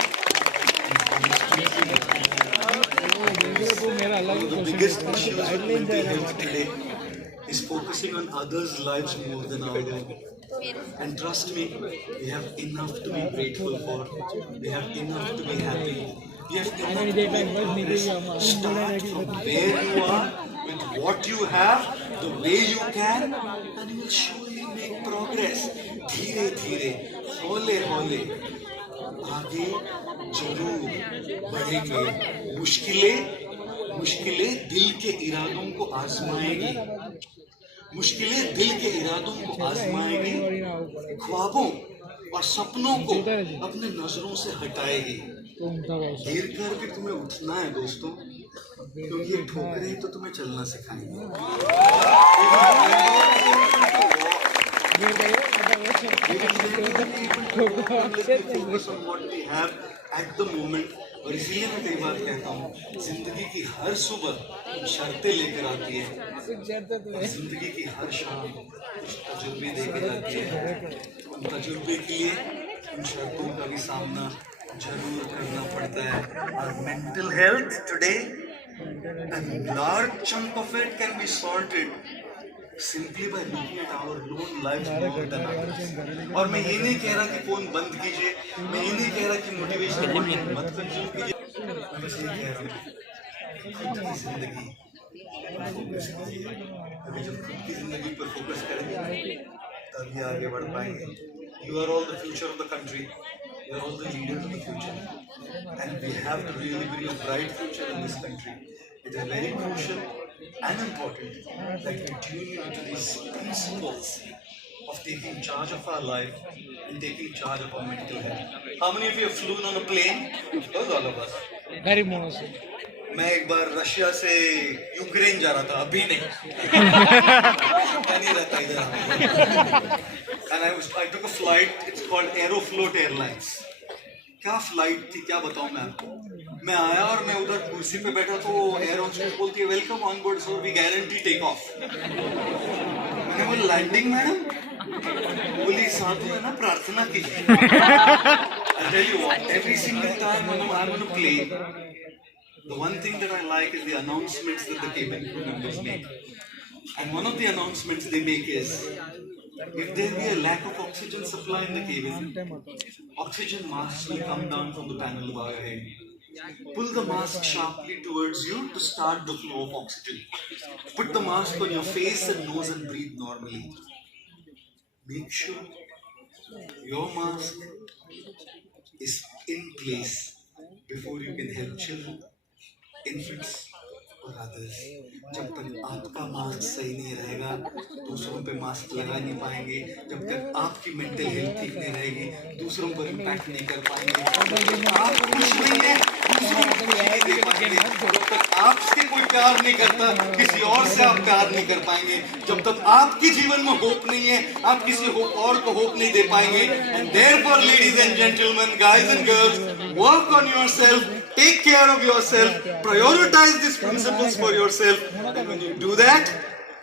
One of the biggest issues with mental health today is focusing on others' lives more than our own. And trust me, we have enough to be grateful for. We have enough to be happy. We have enough to be progress. Start from where you are, with what you have, the way you can, and you will surely make progress. धीरे धीरे, हौले हौले आगे जरूर बढ़ेंगे। मुश्किलें दिल के इरादों को आजमाएगी, मुश्किलें दिल के इरादों को आजमाएगी, ख्वाबों और सपनों को अपने नजरों से हटाएगी। गिर कर भी तुम्हें उठना है दोस्तों, क्योंकि ये ठोकरें तो तुम्हें चलना सिखाएंगे। और इसीलिए मैं कई बार कहता हूँ जिंदगी की हर सुबह शर्तें लेकर आती है, जिंदगी की हर शाम तजुर्बे देकर जाती है। उन तजुर्बे के लिए उन शर्तों का भी सामना जरूर करना पड़ता है। और mental health today, a large chunk of it can be sorted simply by looking at our own lives more than others. और मैं ये नहीं कह रहा कि फोन बंद कीजिए, मैं ये नहीं कह रहा कि मोटिवेशनल कंटेंट मत कंज्यूम कीजिए, मैं बस ये कह रहा हूँ खुद की जिंदगी पर फोकस कीजिए। अभी जब खुद की जिंदगी पर फोकस करेंगे तभी आगे बढ़ पाएंगे। You are all the future of the country. You are all the leaders of the future, and we have to really bring a bright future in this country. It is very crucial and important that we tune into these principles of taking charge of our life and taking charge of our mental health. How many of you have flown on a plane? Of course, all of us. Very monotonous. मैं एक बार Russia से Ukraine जा रहा था, अभी नहीं रहता इधर। And I took a flight. It's called Aeroflot Airlines. क्या फ्लाइट थी, क्या बताऊं मैं आपको। मैं आया और मैं उधर कुर्सी पे बैठा तो एयर होस्टेस बोलती है welcome on board sir, we guarantee take off. मैंने बोला लैंडिंग मैडम? बोली साधु है ना, प्रार्थना कीजिए। I'll tell you what, every single time when I'm on a plane, the one thing that I like is the announcements that the cabin crew members make. And one of the announcements they make is, If there be a lack of oxygen supply in the cabin, oxygen masks will come down from the panel above your head. Pull the mask sharply towards you to start the flow of oxygen. Put the mask on your face and nose and breathe normally. Make sure your mask is in place before you can help children, infants, और others. जब तक आपका mask सही नहीं रहेगा, दूसरों पे mask लगा नहीं पाएंगे. जब तक आपकी मेंटल हेल्थ ठीक नहीं रहेगी, दूसरों पर इम्पैक्ट नहीं कर पाएंगे. जब तक आप खुश नहीं हैं, दूसरों को खुशी नहीं दे पाएंगे. जब तक आपसे कोई प्यार नहीं करता, किसी और से आप प्यार नहीं कर पाएंगे. जब तक आपके जीवन में होप नहीं है, आप किसी और को होप नहीं दे पाएंगे. And therefore, ladies and gentlemen, guys and girls, work on yourself. Take care of yourself, prioritize these principles for yourself, and when you do that,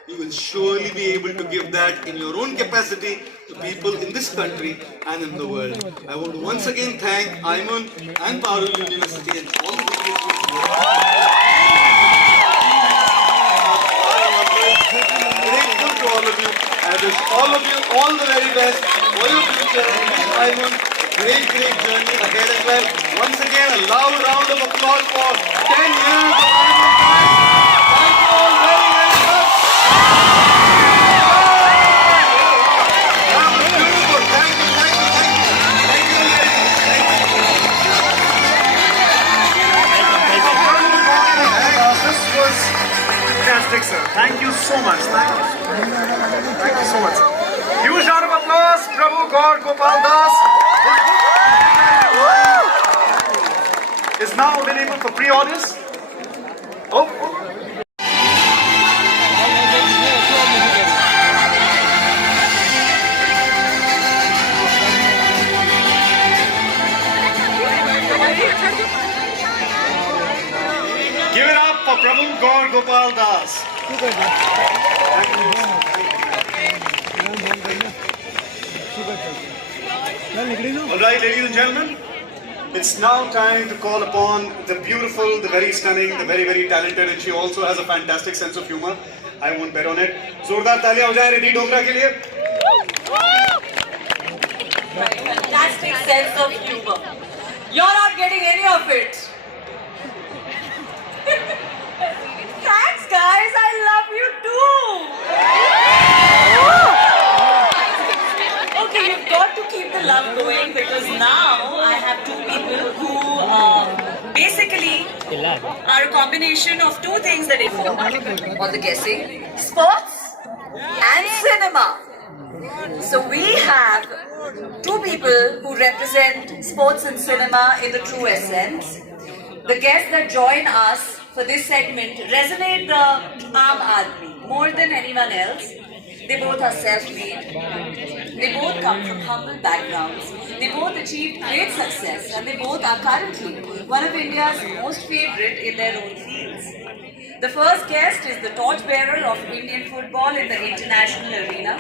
you will surely be able to give that in your own capacity to people in this country and in the world. I want to once again thank I.I.M.U.N and ParulUniversity and all the students. I'm grateful to all of you. I wish all of you all the very best for your future. I.I.M.U.N. Great journey ahead as well. Once again, a loud round of applause for 10 years of I.I.M.U.N. Thank you all very, very much. That was beautiful. Thank you. Thank you, ladies. This was fantastic, sir. Thank you so much. Thank you so much. Huge round of applause, Prabhu Gaur Gopal Das. Is now available for pre-orders. Oh. Give it up for Prabhu Gaur Gopal Das. All right, ladies and gentlemen, it's now time to call upon the beautiful, the very stunning, the very, very talented, and she also has a fantastic sense of humor. I won't bet on it. जोरदार तालियां हो जाए रिद्धि डोगरा के लिए. Fantastic sense of humor. You're not getting any of it. Thanks, guys. I love you too. Okay, you've got to keep the love going because now I have two people who basically are a combination of two things that inform on the guessing: sports and cinema. So we have two people who represent sports and cinema in the true essence. The guests that join us for this segment resonate the Aam Aadmi more than anyone else. They both are self-made. They both come from humble backgrounds. They both achieved great success and they both are currently one of India's most favorite in their own fields. The first guest is the torchbearer of Indian football in the international arena.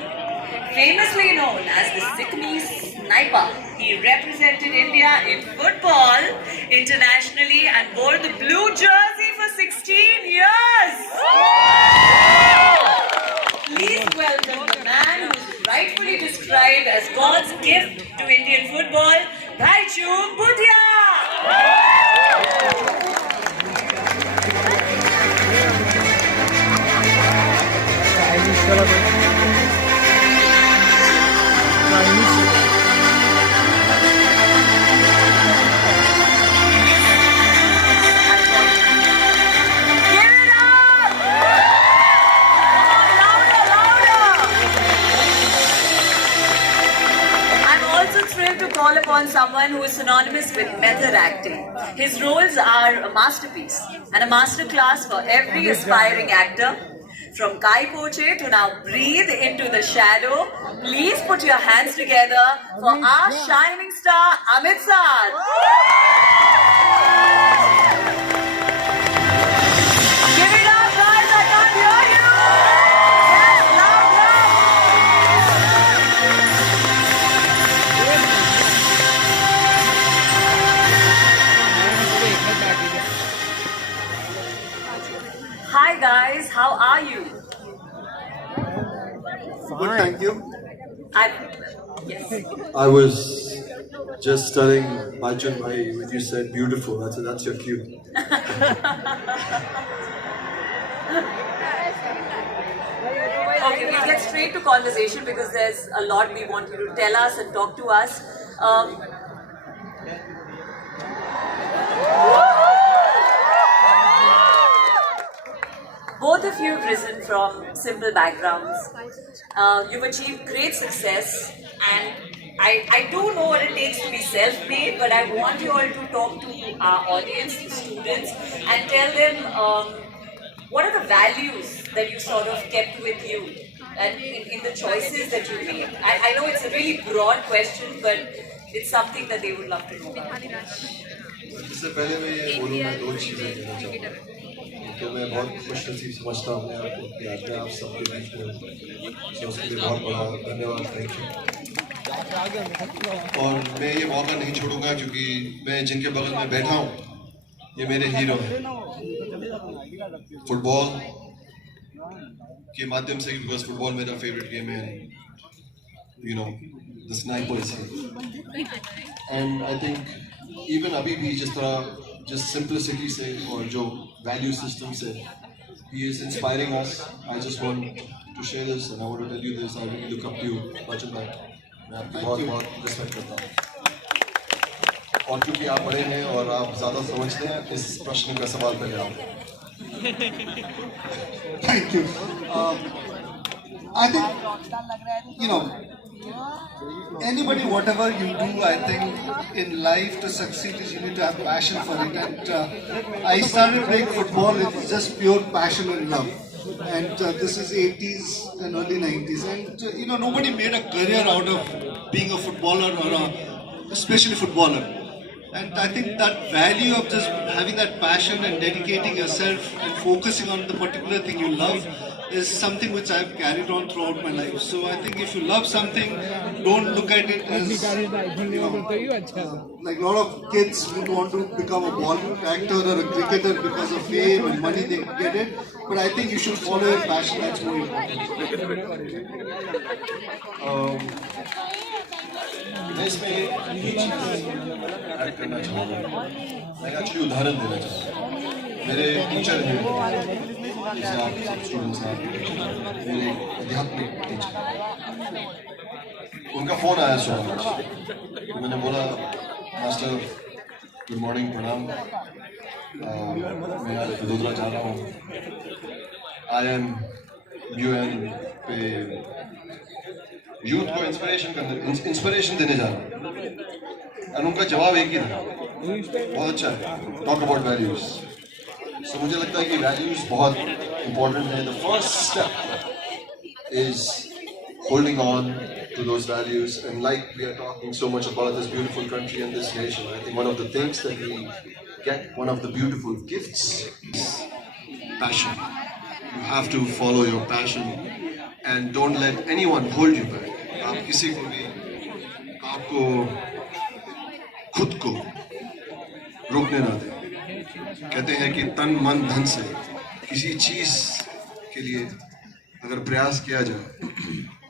Famously known as the Sikmi Sniper, he represented India in football internationally and wore the blue jersey for 16 years. Please welcome the man who is rightfully described as God's gift to Indian football, Bhaichu Budhia. Call upon someone who is synonymous with method acting. His roles are a masterpiece and a masterclass for every aspiring actor. From Kai Poche to now breathe into the shadow, please put your hands together for our shining star, Amit Sir. Give it up, guys, I can't hear you. Yes, loud, Hi guys, how are you? Good, thank you. Yes. I was just telling Bachchan bhai when you said beautiful. That's your cue. Okay, we'll get straight to conversation because there's a lot we want you to tell us and talk to us. Both of you have risen from simple backgrounds. You've achieved great success, and I do know what it takes to be self-made, but I want you all to talk to our audience, the students, and tell them what are the values that you sort of kept with you and in the choices that you made. I know it's a really broad question, but it's something that they would love to know about. इससे पहले मैं ये बोलूँ, मैं दो चीज़ें कहना चाहूँगा कि मैं बहुत खुशनसीब समझता हूँ अपने आप को कि आज मैं आप सबके बीच में हूँ, तो उसके लिए बहुत बड़ा धन्यवाद, थैंक यू। और मैं ये मौका नहीं छोड़ूंगा क्योंकि मैं जिनके बगल में बैठा हूँ ये मेरे हीरो हैं। फुटबॉल के माध्यम से, बिकॉज फुटबॉल मेरा फेवरेट गेम है, यू नो द स्नाइपर्स है, एंड आई थिंक इवन अभी भी जिस तरह जिस सिंप्लिसिटी से और जो वैल्यू सिस्टम से he is inspiring us. I just want to share this and I want to tell you this. I really look up to you, Bachchan bhai. मैं आपकी बहुत रिस्पेक्ट करता हूँ और क्योंकि आप बड़े हैं और आप ज़्यादा समझते हैं, इस प्रश्न का सवाल पहले आप। Thank you. I think, you know, anybody, whatever you do, I think in life to succeed is you need to have passion for it. And I started playing football with just pure passion and love. And this is 80s and early 90s. And you know, nobody made a career out of being a footballer or especially footballer. And I think that value of just having that passion and dedicating yourself and focusing on the particular thing you love is something which I've carried on throughout my life. So I think if you love something, don't look at it as, you know, like a lot of kids would want to become a Bollywood actor or a cricketer because of fame and money they get it. But I think you should follow your passion, that's more important. मैं इसमें ये add करना चाहूँगा, मैं actually उदाहरण देना चाहूँगा। मेरे टीचर हैं, जैसे आप सब स्टूडेंट्स हैं, मेरे अध्यात्मिक टीचर, उनका फ़ोन आया सुबह, तो मैंने बोला मास्टर गुड मॉर्निंग, प्रणाम, मैं आज vadodara जा रहा हूँ, I.I.M.U.N पे यूथ को इंस्पिरेशन देने जा रहा हूँ। और उनका जवाब एक ही था, बहुत अच्छा है, टॉक अबाउट वैल्यूज। सो मुझे लगता है कि वैल्यूज बहुत इम्पोर्टेंट है। The first step is holding on to those values, and like we are talking so much about this beautiful country and this nation, I think one of the things that we get, one of the beautiful gifts is passion. You have to follow your passion and don't let anyone hold you back. आप किसी को भी आपको खुद को रोकने ना दें। कहते हैं कि तन मन धन से किसी चीज के लिए अगर प्रयास किया जाए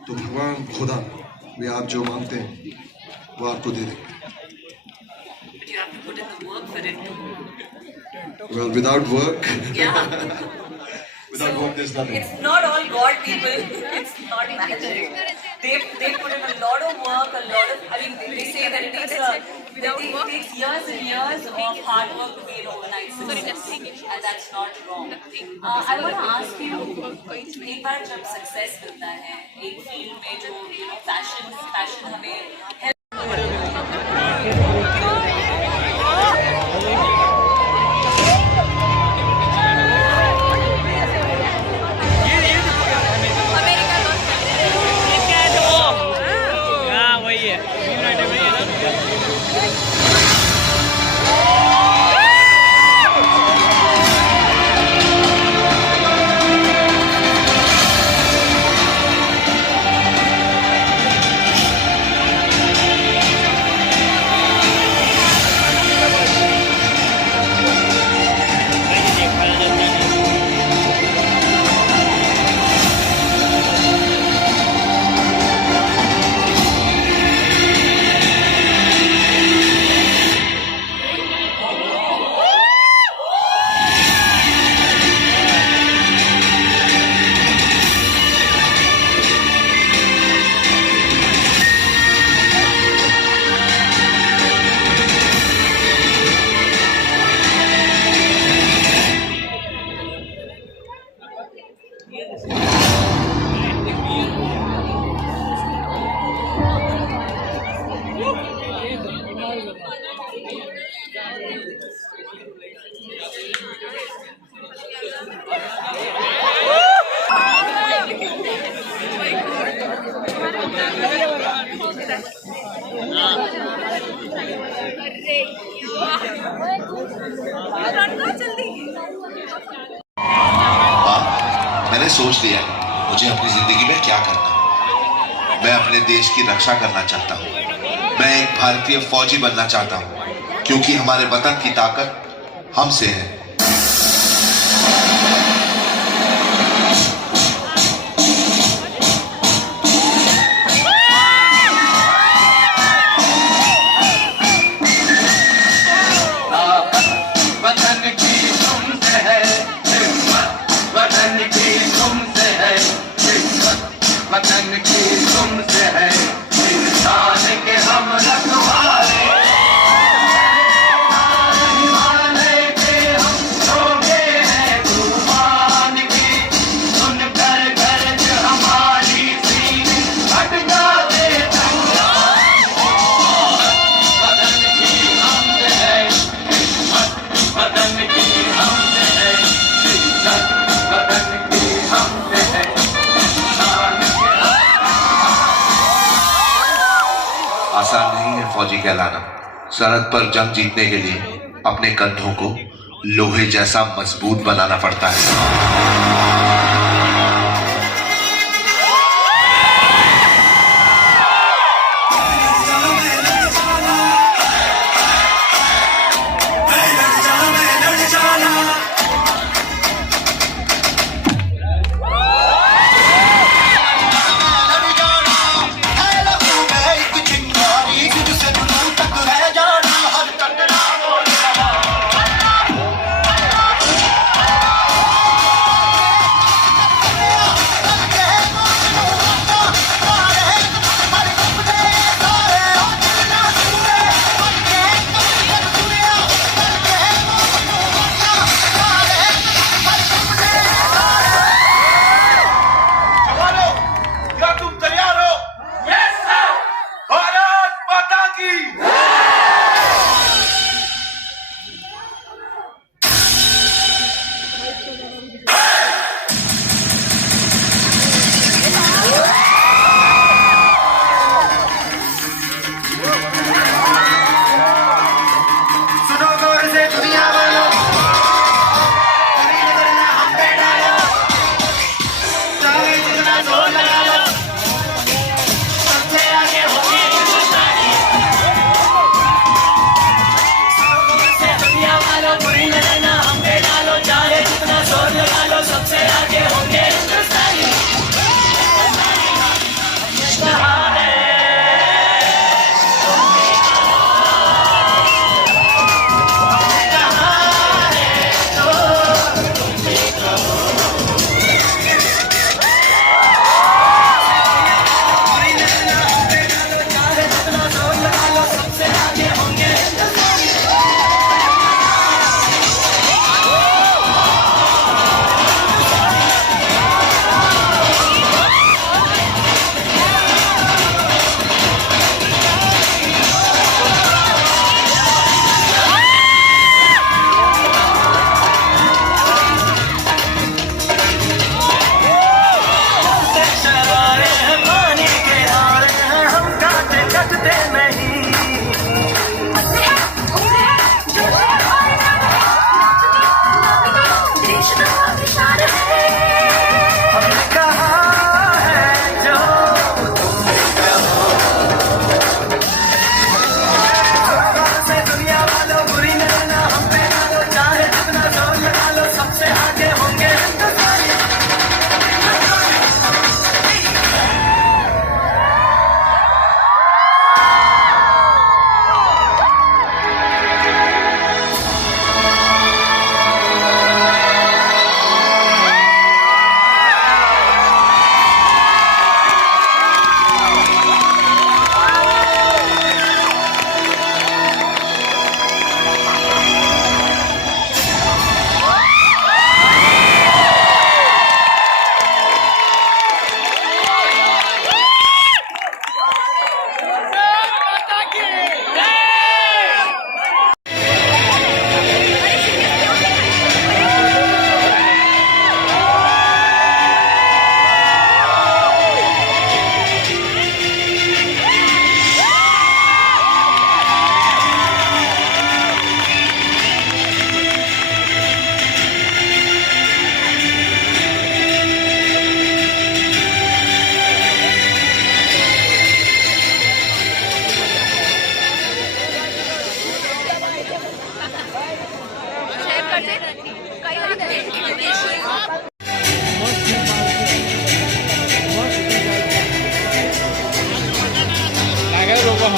तो भगवान खुदा भी आप जो मांगते हैं वो आपको दे देंगे। But you have to put in the work for it too. Well, without work, Yeah. without work there's nothing. It's not all God people. It's not magic. They put in a lot of work, a lot of. I mean, they say that it takes years and years of hard work to be an overnight success, and that's not wrong. I want to ask you, एक बार जब success मिलता है एक field में जो passion हमें मैंने सोच लिया है मुझे अपनी जिंदगी में क्या करना है। मैं अपने देश की रक्षा करना चाहता हूँ। मैं एक भारतीय फौजी बनना चाहता हूँ क्योंकि हमारे वतन की ताकत हमसे है। आसान नहीं है फौजी कहलाना। सरहद पर जंग जीतने के लिए अपने कंधों को लोहे जैसा मजबूत बनाना पड़ता है।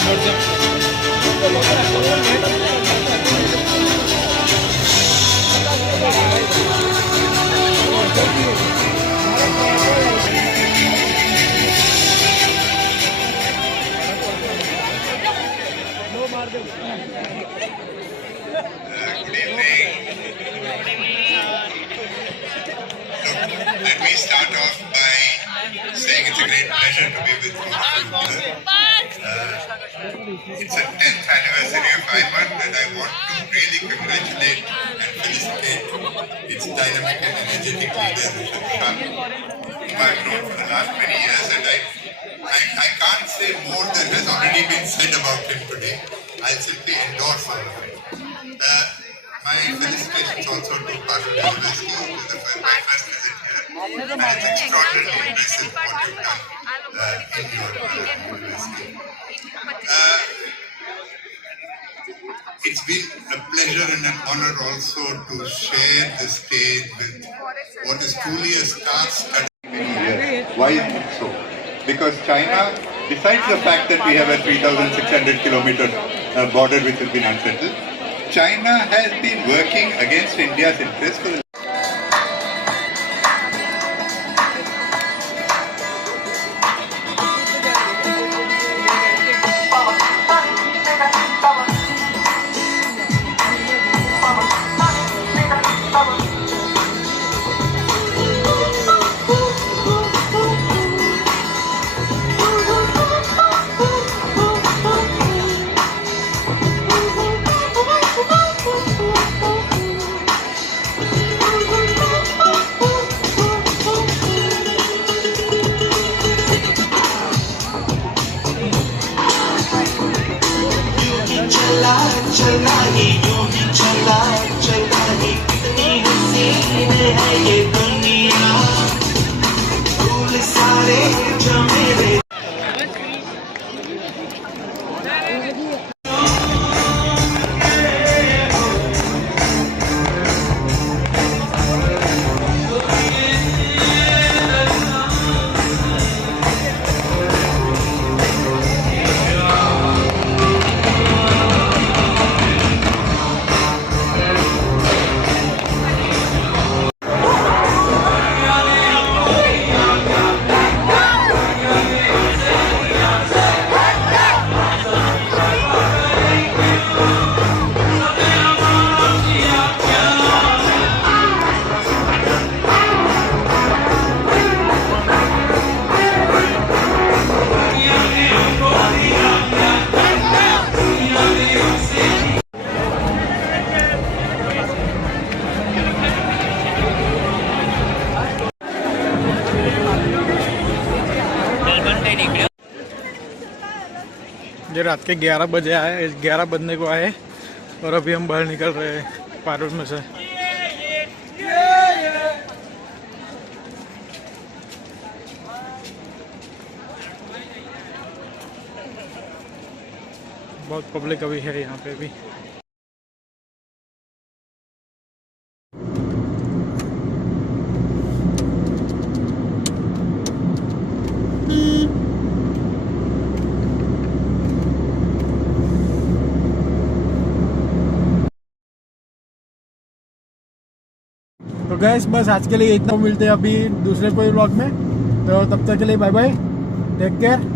Let me start off by saying it's a great pleasure to be with you. It's a 10th anniversary of I.I.M.U.N and I want to really congratulate and felicitate its dynamic and energetic leader, Shah, whom I've known for the last many years, and I can't say more than has already been said about him today. I'll simply endorse all of it. My felicitations also to ParulUniversity. It is my first visit here, and it's extraordinarily impressive what you've done in your university. It's been a pleasure and an honor also to share the stage with what is truly a star-studded many years. Why is it so? Because China, besides the fact that we have a 3,600 kilometer border which has been unsettled, China has been working against India's interests for the चला ही यूं ही चला ही कितनी हसीन है ये दुनिया फूल सारे जो मेरे ये रात के 11 बजे आए, 11 बजने को आए और अभी हम बाहर निकल रहे हैं पारुल में से। बहुत पब्लिक अभी है यहाँ पे भी। तो गैस बस आज के लिए इतना, मिलते हैं अभी दूसरे कोई व्लॉग में। तो तब तक के लिए बाय बाय, टेक केयर।